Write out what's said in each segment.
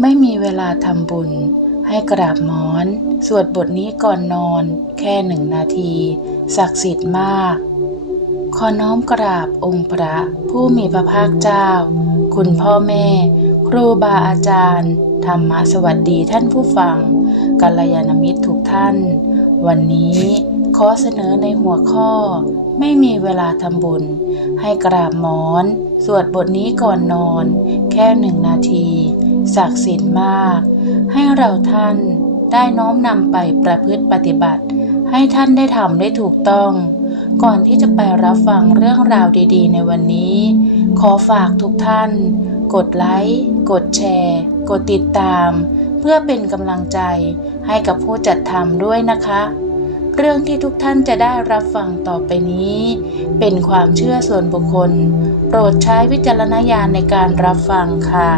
ไม่มีเวลาทำบุญ ให้กราบหมอน สวดบทนี้ก่อนนอน แค่หนึ่งนาที ศักดิ์สิทธิ์มาก ขอน้อมกราบองค์พระ ผู้มีพระภาคเจ้า คุณพ่อแม่ ครูบาอาจารย์ ธรรมะสวัสดีท่านผู้ฟังกัลยาณมิตรทุกท่าน วันนี้ขอเสนอในหัวข้อ ไม่มีเวลาทำบุญ ให้กราบหมอน สวดบทนี้ก่อนนอน แค่หนึ่งนาที ศักดิ์สิทธิ์มาก ให้เราท่านได้น้อมนำไปประพฤติปฏิบัติ ให้ท่านได้ทำได้ถูกต้อง ก่อนที่จะไปรับฟังเรื่องราวดีๆ ในวันนี้ ขอฝากทุกท่าน กดไลค์ กดแชร์ กดติดตาม เพื่อเป็นกำลังใจให้กับผู้จัดทำด้วยนะคะเรื่องที่ทุกท่านจะได้รับฟังต่อไปนี้ เป็นความเชื่อส่วนบุคคล โปรดใช้วิจารณญาณในการรับฟังค่ะ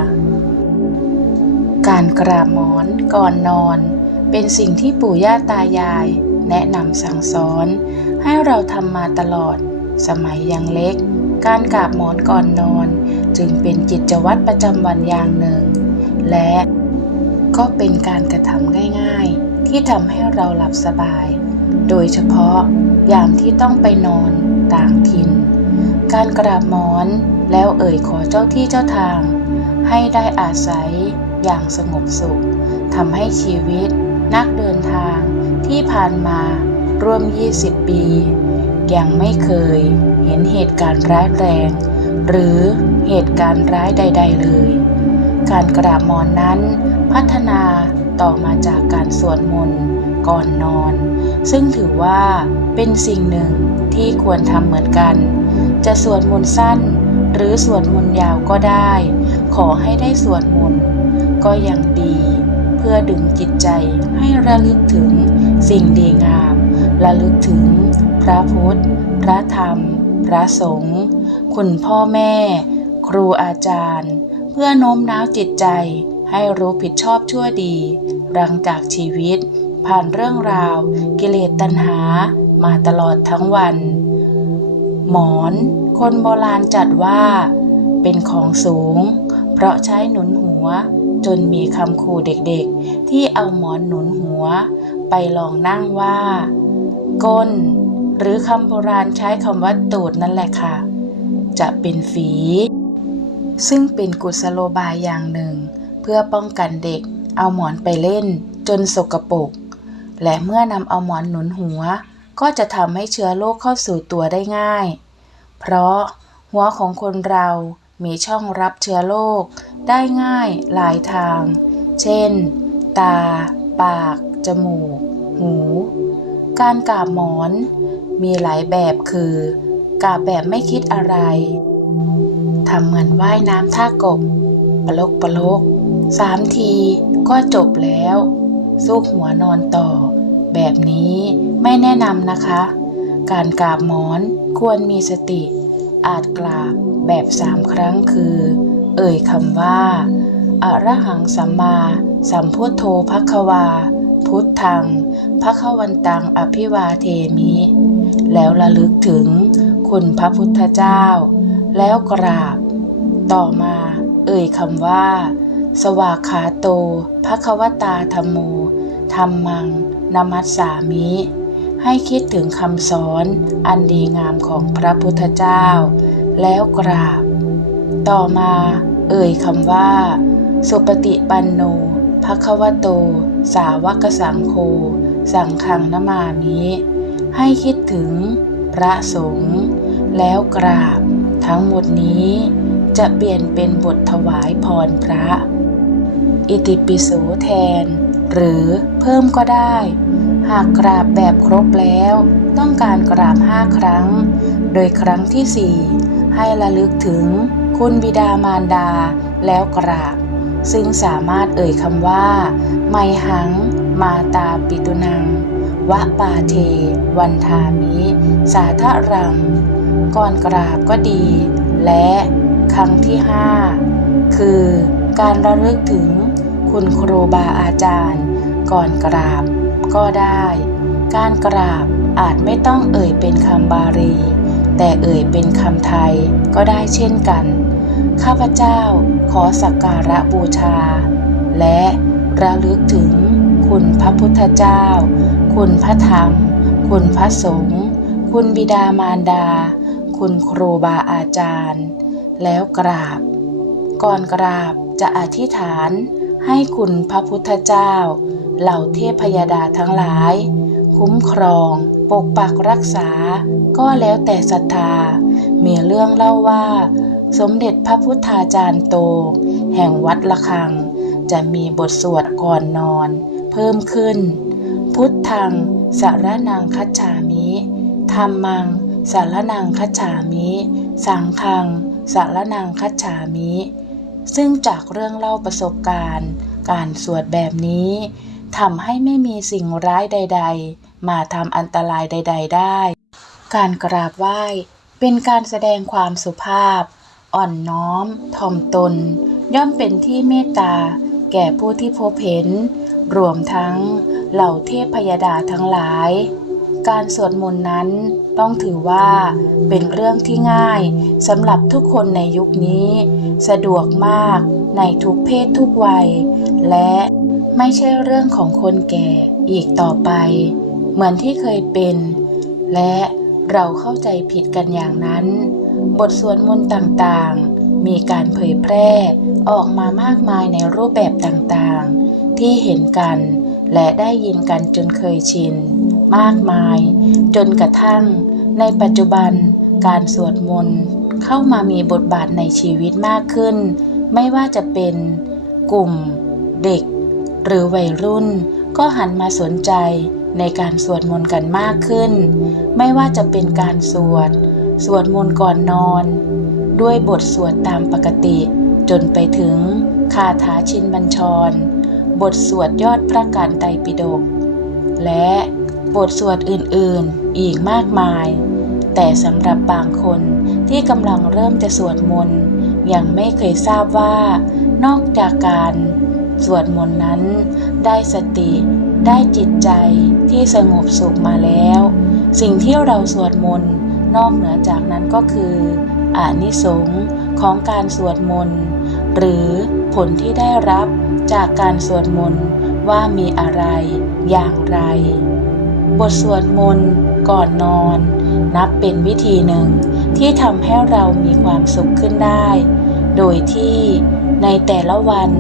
การกราบหมอนก่อนนอน เป็นสิ่งที่ปู่ย่าตายาย แนะนำสั่งสอน ให้เราทำมาตลอด สมัยยังเล็ก การกราบหมอนก่อนนอน จึงเป็นกิจวัตรประจำวันอย่างหนึ่ง และก็เป็นการกระทำง่ายๆ ที่ทำให้เราหลับสบาย โดยเฉพาะยามที่ต้องไปนอนต่างถิ่น การกราบหมอนแล้วเอ่ยขอเจ้าที่เจ้าทาง ให้ได้อาศัย อย่างสงบสุขทำให้ชีวิตนักเดินทางที่ผ่านมาร่วม 20 ปี ยังไม่เคยเห็นเหตุการณ์ร้ายแรง หรือเหตุการณ์ร้ายใด ๆ เลย การกราบมอนนั้นพัฒนาต่อมาจากการสวดมนต์ก่อนนอน ซึ่งถือว่าเป็นสิ่งหนึ่งที่ควรทำเหมือนกัน จะสวดมนต์สั้นหรือสวดมนต์ยาวก็ได้ ขอให้ได้สวดมนต์ ก็ยังดี เพื่อดึงจิตใจให้ระลึกถึงสิ่งดีงาม ระลึกถึงพระพุทธ พระธรรม พระสงฆ์คุณพ่อแม่ ครูอาจารย์ เพื่อโน้มน้าวจิตใจให้รู้ผิดชอบชั่วดีหลังจากชีวิต ผ่านเรื่องราว กิเลสตัณหามาตลอดทั้งวัน หมอน คนโบราณจัดว่า เป็นของสูง เพราะใช้หนุนหัว จนมีคำขู่เด็กๆ ที่เอาหมอนหนุนหัว ไปลองนั่งว่า ก้น หรือคำโบราณใช้คำว่าตูดนั่นแหละค่ะ จะเป็นฝี ซึ่งเป็นกุศโลบายอย่างหนึ่ง เพื่อป้องกันเด็กเอาหมอนไปเล่น จนสกปรกและเมื่อนำเอาหมอนหนุนหัว ก็จะทำให้เชื้อโรคเข้าสู่ตัวได้ง่าย เพราะหัวของคนเรา มีช่องรับเชื้อโรคได้ง่ายหลายทาง เช่น ตา ปาก จมูก หู การกาบหมอน มีหลายแบบคือกาบแบบไม่คิดอะไรทำเหมือนว่ายน้ำท่ากบ ปลกปลกสามทีก็จบแล้วซุกหัวนอนต่อ แบบนี้ไม่แนะนำนะคะ การกราบหมอนควรมีสติ อาจกราบ แบบสามครั้งคือ เอ่ยคำว่าอะระหังสัมมาสัมพุทโธพักวา พุทธังพักวันตังอภิวาเทมิ แล้วระลึกถึงคุณพระพุทธเจ้า แล้วกราบ ต่อมา เอ่ยคำว่า สวากขาโตภควตาธรรมโมธรรมังนมัสสามิ ให้คิดถึงคำสอนอันดีงามของพระพุทธเจ้า แล้วกราบ ต่อมาเอ่ยคำว่า สุปฏิปันโนภควโต สาวกสังโฆสังฆังนมามิให้คิดถึงพระสงฆ์แล้วกราบ ทั้งหมดนี้จะเปลี่ยนเป็นบทถวายพรพระ อิติปิโสแทน หรือเพิ่มก็ได้ หากกราบแบบครบแล้ว ต้องการกราบห้าครั้ง โดยครั้งที่สี่ให้ระลึกถึงคุณบิดามารดาแล้วกราบ ซึ่งสามารถเอ่ยคำว่า ไมหัง มาตาปิตุนัง วะปาเท วันทามิ สาทะรัง ก่อนกราบก็ดี และครั้งที่ห้าคือการระลึกถึงคุณครูบาอาจารย์ ก่อนกราบก็ได้ การกราบ อาจไม่ต้องเอ่ยเป็นคำบาลี แต่เอ่ยเป็นคำไทยก็ได้เช่นกัน ข้าพเจ้าขอสักการะบูชา และระลึกถึงคุณพระพุทธเจ้า คุณพระธรรม คุณพระสงฆ์คุณบิดามารดา คุณครูบาอาจารย์ แล้วกราบ ก่อนกราบจะอธิษฐานให้คุณพระพุทธเจ้า เหล่าเทพพยดาทั้งหลาย คุ้มครอง ปกปักรักษาก็แล้วแต่ศรัทธา มีเรื่องเล่าว่า สมเด็จพระพุทธาจารย์โต แห่งวัดละคัง จะมีบทสวดก่อนนอน เพิ่มขึ้น พุทธังสารนังคัจฉามิธรรมังสารนังคัจฉามิ สังฆังสารนังคัจฉามิ ซึ่งจากเรื่องเล่าประสบการณ์ การสวดแบบนี้ทำให้ไม่มีสิ่งร้ายใด ๆ มาทำอันตรายใด ๆ ได้ การกราบไหว้เป็นการแสดงความสุภาพ อ่อนน้อม ถ่อมตน ย่อมเป็นที่เมตตา แก่ผู้ที่พบเห็น รวมทั้งเหล่าเทพพยดาทั้งหลาย การสวดมนต์นั้นต้องถือว่าเป็นเรื่องที่ง่ายสำหรับทุกคนในยุคนี้ สะดวกมากในทุกเพศทุกวัย และไม่ใช่เรื่องของคนแก่อีกต่อไป เหมือนที่เคยเป็น และเราเข้าใจผิดกันอย่างนั้น บทสวดมนต์ต่างๆ มีการเผยแพร่ออกมามากมายในรูปแบบต่างๆ ที่เห็นกันและได้ยินกันจนเคยชิน มากมาย จนกระทั่ง ในปัจจุบันการสวดมนต์เข้ามามีบทบาทในชีวิตมากขึ้น ไม่ว่าจะเป็นกลุ่ม เด็ก หรือวัยรุ่น ก็หันมาสนใจ ในการสวดมนต์กันมากขึ้น ไม่ว่าจะเป็นการสวด สวดมนต์ก่อนนอน ด้วยบทสวดตามปกติ จนไปถึงคาถาชินบัญชร บทสวดยอดพระการไตรปิฎกและบทสวดอื่นๆอีกมากมาย แต่สำหรับบางคนที่กำลังเริ่มจะสวดมนต์ยังไม่เคยทราบว่า นอกจากการสวดมนต์นั้น ได้สติ ได้จิตใจที่สงบสุขมาแล้ว สิ่งที่เราสวดมนต์นอกเหนือจากนั้นก็คืออานิสงส์ของการสวดมนต์หรือผลที่ได้รับจากการสวดมนต์ว่ามีอะไรอย่างไร บทสวดมนต์ก่อนนอน นับเป็นวิธีหนึ่งที่ทำให้เรามีความสุขขึ้นได้ โดยที่ในแต่ละวัน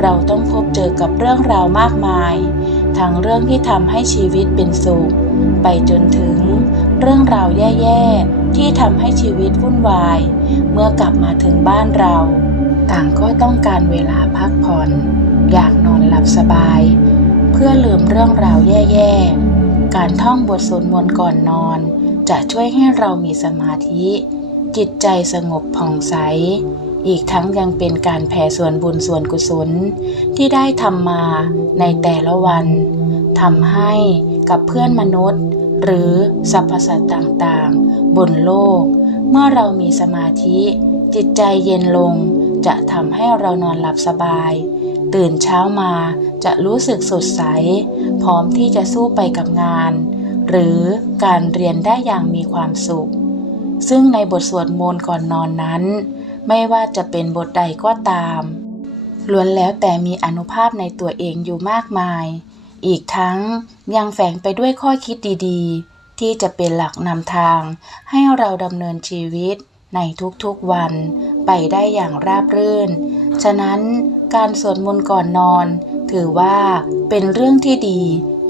เราต้องพบเจอกับเรื่องราวมากมาย ทั้งเรื่องที่ทำให้ชีวิตเป็นสุข ไปจนถึงเรื่องราวแย่ๆ ที่ทำให้ชีวิตวุ่นวาย เมื่อกลับมาถึงบ้านเรา ต่างก็ต้องการเวลาพักผ่อน อยากนอนหลับสบาย เพื่อลืมเรื่องราวแย่ๆ การท่องบทสวดมนต์ก่อนนอน จะช่วยให้เรามีสมาธิ จิตใจสงบผ่องใส อีกทั้งยังเป็นการแผ่ส่วนบุญส่วนกุศลที่ได้ทำมาในแต่ละวันทำให้กับเพื่อนมนุษย์ หรือสรรพสัตว์ต่างๆ บนโลก เมื่อเรามีสมาธิ จิตใจเย็นลง จะทำให้เรานอนหลับสบาย ตื่นเช้ามาจะรู้สึกสดใส พร้อมที่จะสู้ไปกับงาน หรือการเรียนได้อย่างมีความสุข ซึ่งในบทสวดมนต์ก่อนนอนนั้น ไม่ว่าจะเป็นบทใดก็ตามล้วนแล้วแต่มีอนุภาพในตัวเองอยู่มากมาย อีกทั้งยังแฝงไปด้วยข้อคิดดีๆ ที่จะเป็นหลักนำทาง ให้เราดำเนินชีวิตในทุกๆวัน ไปได้อย่างราบรื่น ฉะนั้นการสวดมนต์ก่อนนอน ถือว่าเป็นเรื่องที่ดี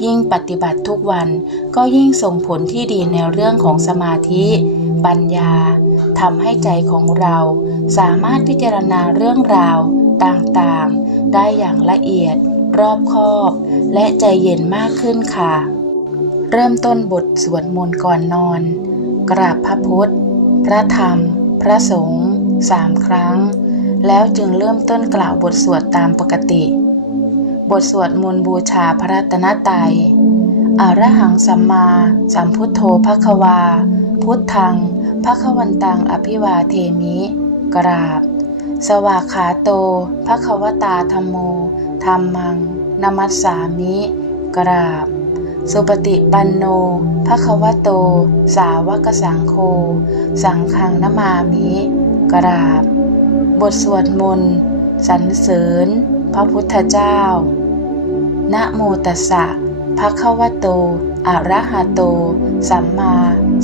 ยิ่งปฏิบัติทุกวัน ก็ยิ่งส่งผลที่ดีในเรื่องของสมาธิ ปัญญา ทำให้ใจของเราสามารถพิจารณาเรื่องราวต่างๆ ได้อย่างละเอียด รอบคอบ และใจเย็นมากขึ้นค่ะ เริ่มต้นบทสวดมนต์ก่อนนอน กราบพระพุทธ พระธรรม พระสงฆ์สามครั้ง แล้วจึงเริ่มต้นกล่าวบทสวดตามปกติ บทสวดมนต์บูชาพระรัตนตรัยอรหังสัมมาสัมพุทโธภควา พุทธัง ภควันตังอภิวาเทมิ กราบ สวากขาโตภควตาธรรมโมธรรมัง นมัสสามิ กราบ สุปฏิปันโนภควโต สาวกสังโฆสังฆังนมามิ กราบ บทสวดมนต์สรรเสริญ พระพุทธเจ้า นะโมตัสสะภะคะวะโต อะระหะโต สัมมา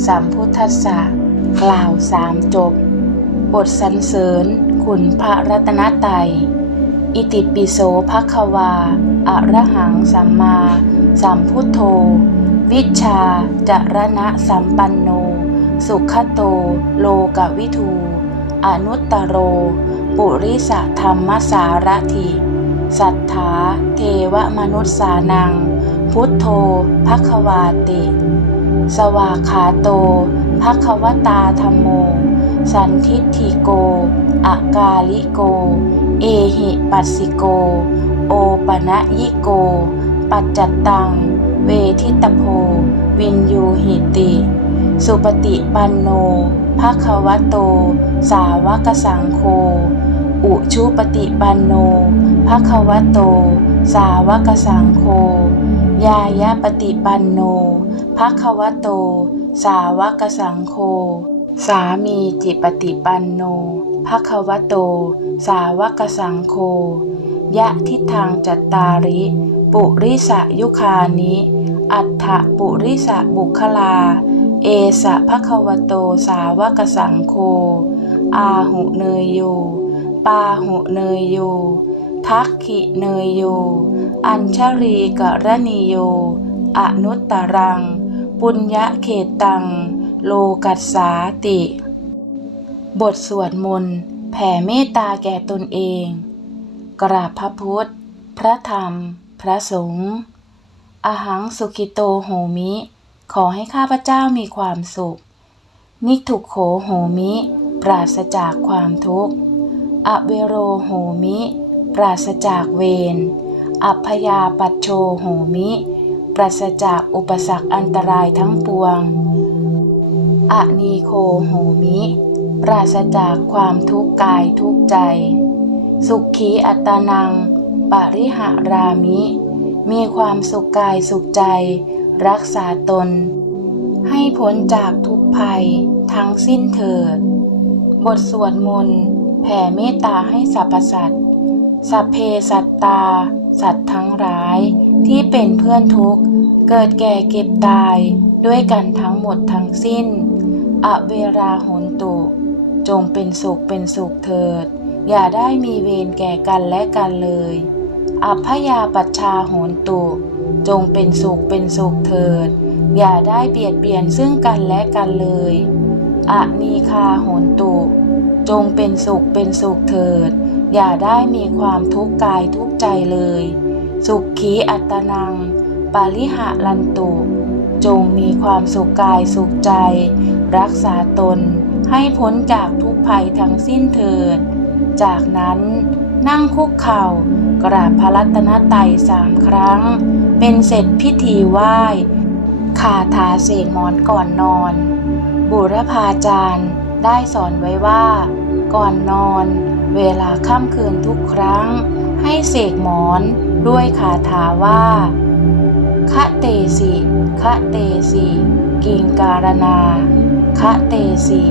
สัมพุทธัสสะ กล่าวสามจบบทสรรเสริญคุณพระรัตนตรัยอิติปิโสภะคะวาอะระหังสัมมาสัมพุทโธ วิชาจรณะสัมปันโน สุขโต โลกวิทู อนุตตโร ปุริสธรรมสารถิสัทธาเทวมนุษสานัง พุทโธภควาติ สวากขาโต ภควตาธรรมโม สันทิฏฐิโก อากาลิโก เอหิปัสสิโก โอปะนะยิโก ปัจจัตตัง เวทิตโพ วินยูหิติ สุปฏิปันโนภควโต สาวกสังโฆอุชุปฏิปันโนภควโต สาวกสังโฆ ยายะปฏิปันโนภควโต สาวกสังโฆ สามีจิปฏิปันโนภควโต สาวกสังโฆ ยะทิทางจัตตาริ ปุริสะยุคานิ อัฏฐปุริสะบุคลา เอสะภควโต สาวกสังโฆ อาหุเนยโย ปาหุเนยโย ทักขิเนยโย อัญชรีกรณีโย อนุตตรัง ปุญญเขตตัง โลกัสสาติ บทสวดมนต์แผ่เมตตาแก่ตนเอง กราบพระพุทธ พระธรรม พระสงฆ์อหังสุขิโตโหมิ ขอให้ข้าพเจ้ามีความสุข นิทุกโขโหมิ ปราศจากความทุกข์ อเวโรโหมิ ปราศจากเวร อัพยาปัชโชโหมิ ปราศจากอุปสรรคอันตรายทั้งปวง อะนีโคโหมิ ปราศจากความทุกข์กายทุกข์ใจ สุขีอัตตานัง ปริหารามิ มีความสุขกายสุขใจ รักษาตน ให้พ้นจากทุกภัยทั้งสิ้นเถิด บทสวดมนต์แผ่เมตตาให้สรรพสัตว์สัพเพสัตตา สัตว์ทั้งหลาย ที่เป็นเพื่อนทุกข์ เกิดแก่เก็บตายด้วยกันทั้งหมดทั้งสิ้น อเวราโหนตุ จงเป็นสุขเป็นสุขเถิด อย่าได้มีเวรแก่กันและกันเลย อัพยาปัชชาโหนตุ จงเป็นสุขเป็นสุขเถิด อย่าได้เบียดเบียนซึ่งกันและกันเลยอะนีคาโหนตุ จงเป็นสุขเป็นสุขเถิด อย่าได้มีความทุกข์กายทุกข์ใจเลย สุขีอัตนัง ปาลิหะลันตุ จงมีความสุขกายสุขใจ รักษาตนให้พ้นจากทุกภัยทั้งสิ้นเถิด จากนั้นนั่งคุกเข่ากราบพระรัตนตรัยสามครั้ง เป็นเสร็จพิธีไหว้คาถาเสกหมอนก่อนนอน บุรพาจารย์ได้สอนไว้ว่า ก่อนนอน เวลาค่ำคืนทุกครั้ง ให้เสกหมอนด้วยคาถาว่าคะเตสิคะเตสิกิงการนาคะเตสิ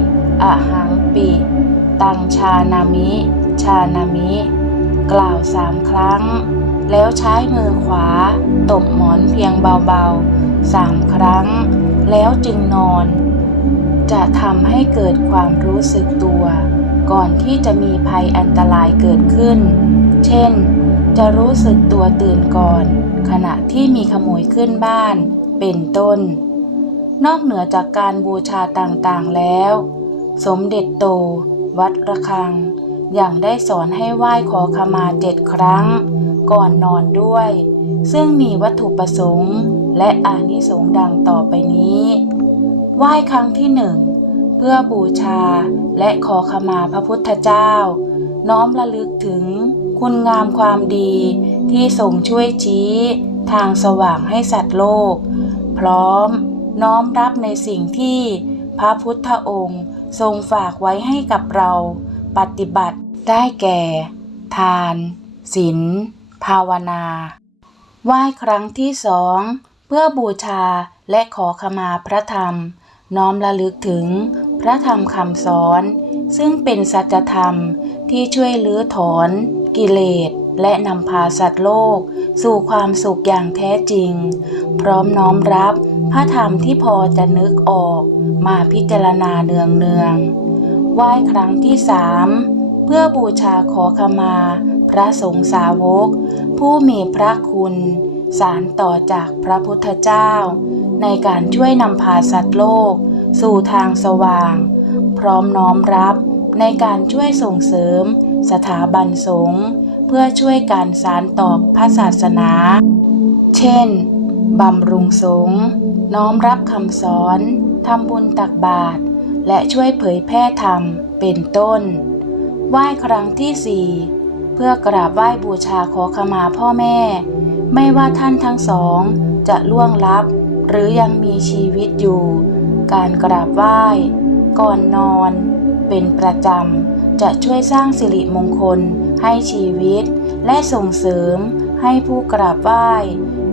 อะหังปิตังชานามิ ชานามิ กล่าวสามครั้ง แล้วใช้มือขวา ตบหมอนเพียงเบาๆสามครั้ง แล้วจึงนอน จะทำให้เกิดความรู้สึกตัว ก่อนที่จะมีภัยอันตรายเกิดขึ้น เช่น จะรู้สึกตัวตื่นก่อน ขณะที่มีขโมยขึ้นบ้าน เป็นต้น นอกเหนือจากการบูชาต่างๆแล้ว สมเด็จโต วัดระฆังอย่างได้สอนให้ไหว้ขอขมาเจ็ดครั้ง ก่อนนอนด้วย ซึ่งมีวัตถุประสงค์และอานิสงส์ดังต่อไปนี้ ไหว้ครั้งที่หนึ่งเพื่อบูชาและขอขมาพระพุทธเจ้า น้อมระลึกถึง คุณงามความดีที่ทรงช่วยชี้ทางสว่างให้สัตว์โลก พร้อมน้อมรับในสิ่งที่พระพุทธองค์ทรงฝากไว้ให้กับเราปฏิบัติได้แก่ ทานศีลภาวนาไหว้ครั้งที่สองเพื่อบูชาและขอขมาพระธรรม น้อมระลึกถึงพระธรรมคำสอน ซึ่งเป็นสัจธรรมที่ช่วยลื้อถอน กิเลส และนำพาสัตว์โลก สู่ความสุขอย่างแท้จริง พร้อมน้อมรับพระธรรมที่พอจะนึกออกมาพิจารณาเนืองเนืองๆไหว้ครั้งที่สามเพื่อบูชาขอขมา พระสงฆ์สาวก ผู้มีพระคุณ สารต่อจากพระพุทธเจ้า ในการช่วยนำพาสัตว์โลก สู่ทางสว่าง พร้อมน้อมรับในการช่วยส่งเสริม สถาบันสงฆ์เพื่อช่วยการสารต่อพระศาสนา เช่น บำรุงสงฆ์น้อมรับคำสอนทำบุญตักบาตรและช่วยเผยแพร่ธรรมเป็นต้น ไหว้ครั้งที่สี่เพื่อกราบไหว้บูชาขอขมาพ่อแม่ ไม่ว่าท่านทั้งสองจะล่วงลับ หรือยังมีชีวิตอยู่ การกราบไหว้ ก่อนนอน เป็นประจำ จะช่วยสร้างสิริมงคล ให้ชีวิต และส่งเสริมให้ผู้กราบไหว้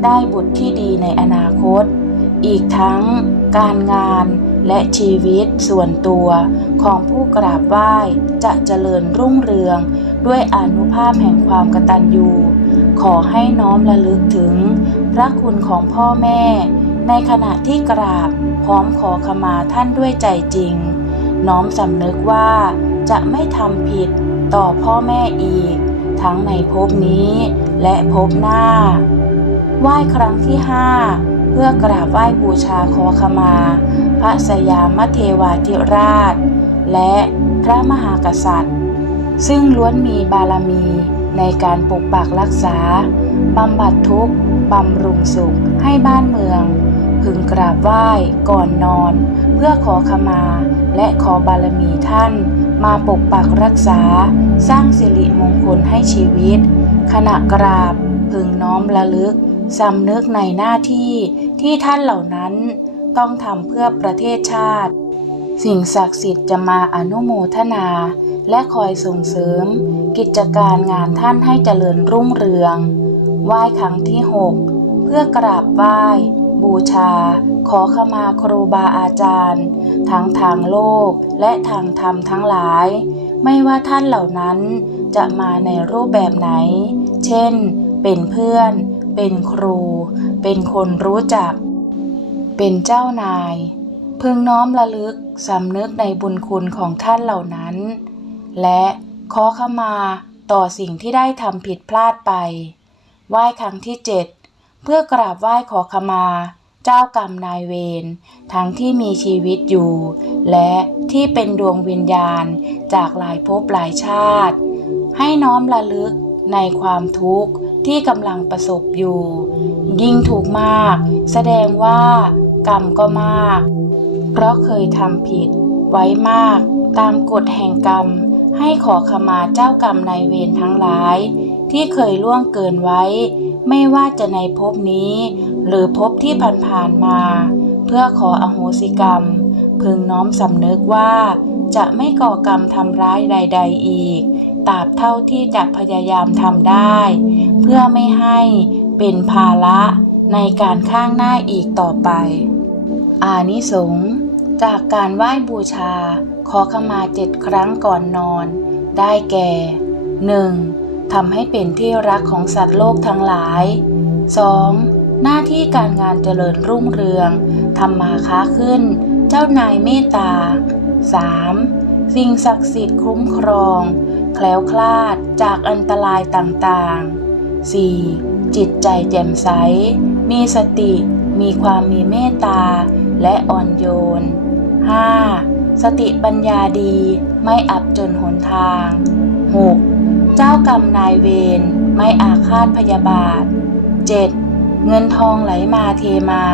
ได้บุตรที่ดีในอนาคต อีกทั้ง การงานและชีวิตส่วนตัวของผู้กราบไหว้จะเจริญรุ่งเรือง ด้วยอนุภาพแห่งความกตัญญู ขอให้น้อมระลึกถึง พระคุณของพ่อแม่ ในขณะที่กราบพร้อมขอขมาท่านด้วยใจจริง น้อมสำนึกว่า จะไม่ทำผิดต่อพ่อแม่อีก ทั้งในภพนี้และภพหน้า ไหว้ครั้งที่ห้าเพื่อกราบไหว้บูชาขอขมา พระสยามเทวาธิราช และพระมหากษัตริย์ ซึ่งล้วนมีบารมีในการปกปักรักษา บำบัดทุกข์ บำรุงสุขให้บ้านเมือง พึงกราบไหว้ก่อนนอน เพื่อขอขมาและขอบารมีท่าน มาปกปักรักษา สร้างสิริมงคลให้ชีวิต ขณะกราบ พึงน้อมระลึกสำนึกในหน้าที่ที่ท่านเหล่านั้นต้องทำเพื่อประเทศชาติ สิ่งศักดิ์สิทธิ์จะมาอนุโมทนา และคอยส่งเสริม กิจการงานท่านให้เจริญรุ่งเรือง ไหว้ครั้งที่ 6 เพื่อกราบไหว้ บูชา ขอขมาครูบาอาจารย์ ทั้งทางโลกและทางธรรมทั้งหลาย ไม่ว่าท่านเหล่านั้นจะมาในรูปแบบไหน เช่น เป็นเพื่อน เป็นครู เป็นคนรู้จัก เป็นเจ้านาย พึงน้อมระลึกสำนึกในบุญคุณของท่านเหล่านั้น และขอขมาต่อสิ่งที่ได้ทำผิดพลาดไป ไหว้ครั้งที่เจ็ด เพื่อกราบไหว้ขอขมา เจ้ากรรมนายเวรทั้งที่มีชีวิตอยู่ และที่เป็นดวงวิญญาณจากหลายภพหลายชาติ ให้น้อมระลึกในความทุกข์ที่กำลังประสบอยู่ ยิ่งถูกมาก แสดงว่ากรรมก็มาก เพราะเคยทำผิด ไว้มาก ตามกฎแห่งกรรม ให้ขอขมาเจ้ากรรมนายเวรทั้งหลาย ที่เคยล่วงเกินไว้ ไม่ว่าจะในภพนี้ หรือภพที่ผ่านๆมา เพื่อขออโหสิกรรม พึงน้อมสำนึกว่า จะไม่ก่อกรรมทำร้ายใด ๆอีกตราบเท่าที่จะพยายามทำได้ เพื่อไม่ให้เป็นภาระในการข้างหน้าอีกต่อไป อานิสงส์จากการไหว้บูชา ขอขมาเจ็ดครั้งก่อนนอน ได้แก่ 1. ทำให้เป็นที่รักของสัตว์โลกทั้งหลาย 2. หน้าที่การงานเจริญรุ่งเรืองทำมาค้าขึ้น เจ้านายเมตตา 3. สิ่งศักดิ์สิทธิ์คุ้มครอง แคล้วคลาดจากอันตรายต่างๆ 4. จิตใจแจ่มใส มีสติ มีความมีเมตตา และอ่อนโยน 5. สติปัญญาดีไม่อับจนหนทาง 6. เจ้ากรรมนายเวรไม่อาฆาตพยาบาท 7. เงินทองไหลมาเทมา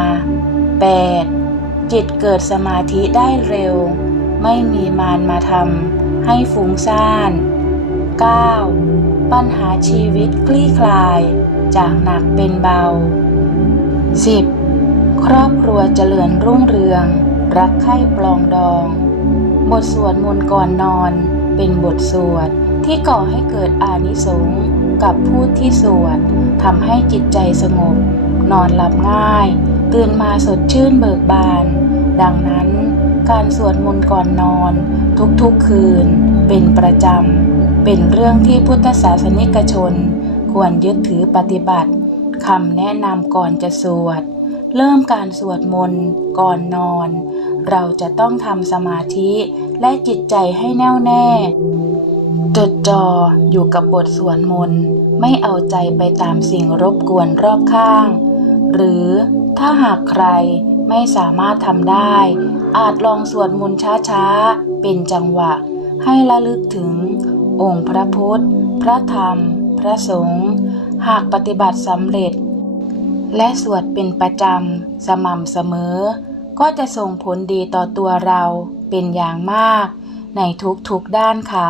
8. จิตเกิดสมาธิได้เร็ว ไม่มีมารมาทำให้ฟุ้งซ่าน 9. ปัญหาชีวิตคลี่คลาย จากหนักเป็นเบา 10. ครอบครัวเจริญรุ่งเรือง รักใคร่ปลองดอง บทสวดมนต์ก่อนนอนเป็นบทสวด ที่ก่อให้เกิดอานิสงส์กับผู้ที่สวดทำให้จิตใจสงบ นอนหลับง่าย ตื่นมาสดชื่นเบิกบาน ดังนั้นการสวดมนต์ก่อนนอนทุกๆคืน เป็นประจำ เป็นเรื่องที่พุทธศาสนิกชน ควรยึดถือปฏิบัติคำแนะนำก่อนจะสวด เริ่มการสวดมนต์ก่อนนอน เราจะต้องทำสมาธิและจิตใจให้แน่วแน่ จดจ่ออยู่กับบทสวดมนต์ไม่เอาใจไปตามสิ่งรบกวนรอบข้าง หรือถ้าหากใครไม่สามารถทำได้ อาจลองสวดมนต์ช้าๆ เป็นจังหวะ ให้ระลึกถึง องค์พระพุทธ พระธรรม พระสงฆ์หากปฏิบัติสำเร็จ และสวดเป็นประจำ สม่ำเสมอ ก็จะส่งผลดีต่อตัวเราเป็นอย่างมาก ในทุกๆด้านค่ะ